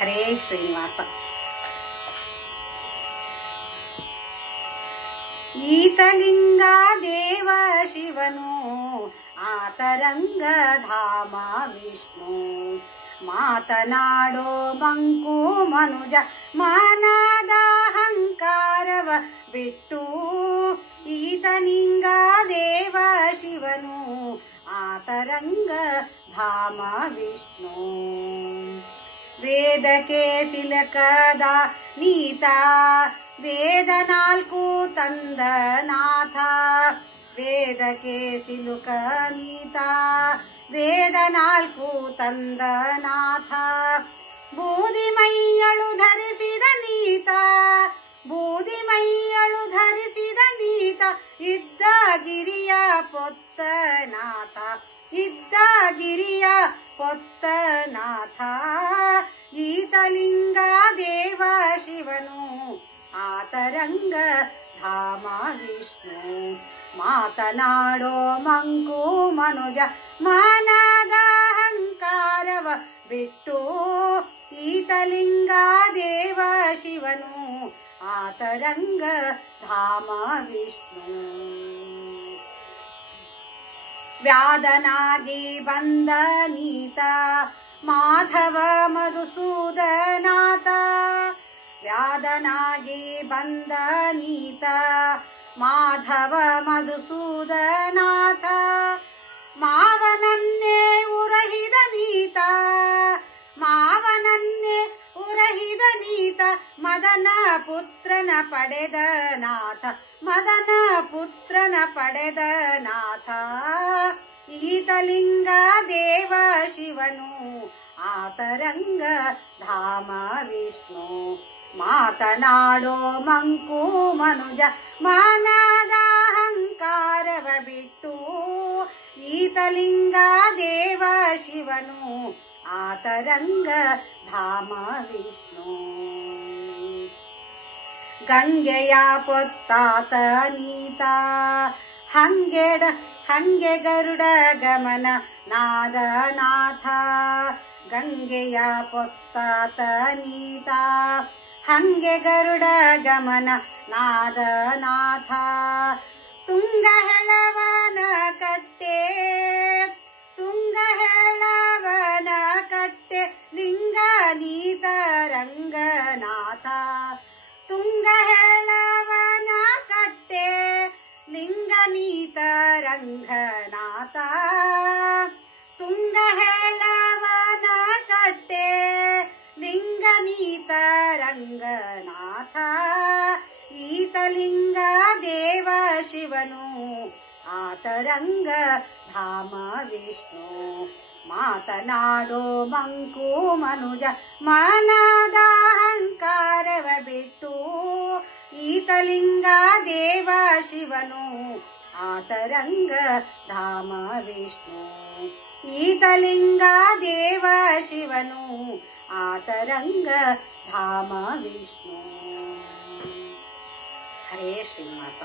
ಹರೇ ಶ್ರೀನಿವಾಸ. ಈತಲಿಂಗ ದೇವ ಶಿವನು ಆತರಂಗ ಧಾಮ ವಿಷ್ಣು ಮಾತನಾಡೋ ಮಂಕು ಮನುಜ ಮಾನದ ಅಹಂಕಾರವ ಬಿಟ್ಟು. ಈತಲಿಂಗ ದೇವ ಶಿವನು ಆತರಂಗ ಧಾಮ ವಿಷ್ಣು ವೇದಕ್ಕೆ ಶಿಲಕದ ನೀತ, ವೇದ ನಾಲ್ಕು ತಂದ ನಾಥ. ವೇದಕ್ಕೆ ಶಿಲುಕ ನೀತ, ವೇದ ನಾಲ್ಕು ತಂದ ನಾಥ. ಬೂದಿ ಮೈಯಳು ಧರಿಸಿದ ನೀತ ಬೂದಿ ಮೈಯಳು ಧರಿಸಿದ ನೀತ, ಇದ್ದ ಗಿರಿಯ ಪೊತ್ತ ನಾಥ ಇದ್ದ ಗಿರಿಯ ಪೊತ್ತ ನಾಥ ಈತಲಿಂಗ ದೇವ ಶಿವನು, ಆತರಂಗ ಧಾಮ ವಿಷ್ಣು. ಮಾತನಾಡೋ ಮಂಕು ಮನುಜ, ಮಾನದ ಅಹಂಕಾರವ ಬಿಟ್ಟು ಈತಲಿಂಗ ದೇವ ಶಿವನು, ಆತರಂಗ ಧಾಮ ವಿಷ್ಣು. व्यादनागी बता माधव मधुसूदनाता। व्यादनागी बन्दनीता माधव मधुसूदना ಮದನ ಪುತ್ರನ ಪಡೆದ ನಾಥ, ಮದನ ಪುತ್ರನ ಪಡೆದ ನಾಥ. ಈತಲಿಂಗ ದೇವ ಶಿವನು, ಆತರಂಗ ಧಾಮ ವಿಷ್ಣು. ಮಾತನಾಡೋ ಮಂಕು ಮನುಜ, ಮಾನದ ಅಹಂಕಾರವ ಬಿಟ್ಟು. ಈತಲಿಂಗ ದೇವ ಶಿವನು, ಆತರಂಗ ಧಾಮ ವಿಷ್ಣು. ಗಂಗೆಯ ಪೊತ್ತಾತ ನೀತ. ಹಂಗೆಡ, ಹಂಗೆ ಗರುಡ ಗಮನ ನಾದನಾಥ. ಗಂಗೆಯ ಪೊತ್ತಾತ ನೀತ. ಹಂಗೆ ಗರುಡ ಗಮನ ನಾದನಾಥ. ತುಂಗ ಹೆಳವನ ಕಟ್ಟೆ, ತುಂಗ ಹೆಳವನ ಕಟ್ಟೆ ಲಿಂಗ ರಂಗನಾಥ. ತುಂಗ ಹೇಳವನ ಕಟ್ಟೆ, ಲಿಂಗನೀತ ರಂಗನಾಥ. ಈತಲಿಂಗ ದೇವ ಶಿವನು, ಆತರಂಗ ಧಾಮ ವಿಷ್ಣು. ಮಾತನಾಡೋ ಮಂಕು ಮನುಜ, ಮಾನದ ಅಹಂಕಾರವ ಬಿಟ್ಟು, ಈತಲಿಂಗ ದೇವ ಶಿವನು ಆತರಂಗ ಧಾಮ ವಿಷ್ಣು ಈತಲಿಂಗ ದೇವ ಶಿವನು ಆತರಂಗ ಧಾಮ ವಿಷ್ಣು ಹರೇ ಶ್ರೀನಿವಾಸ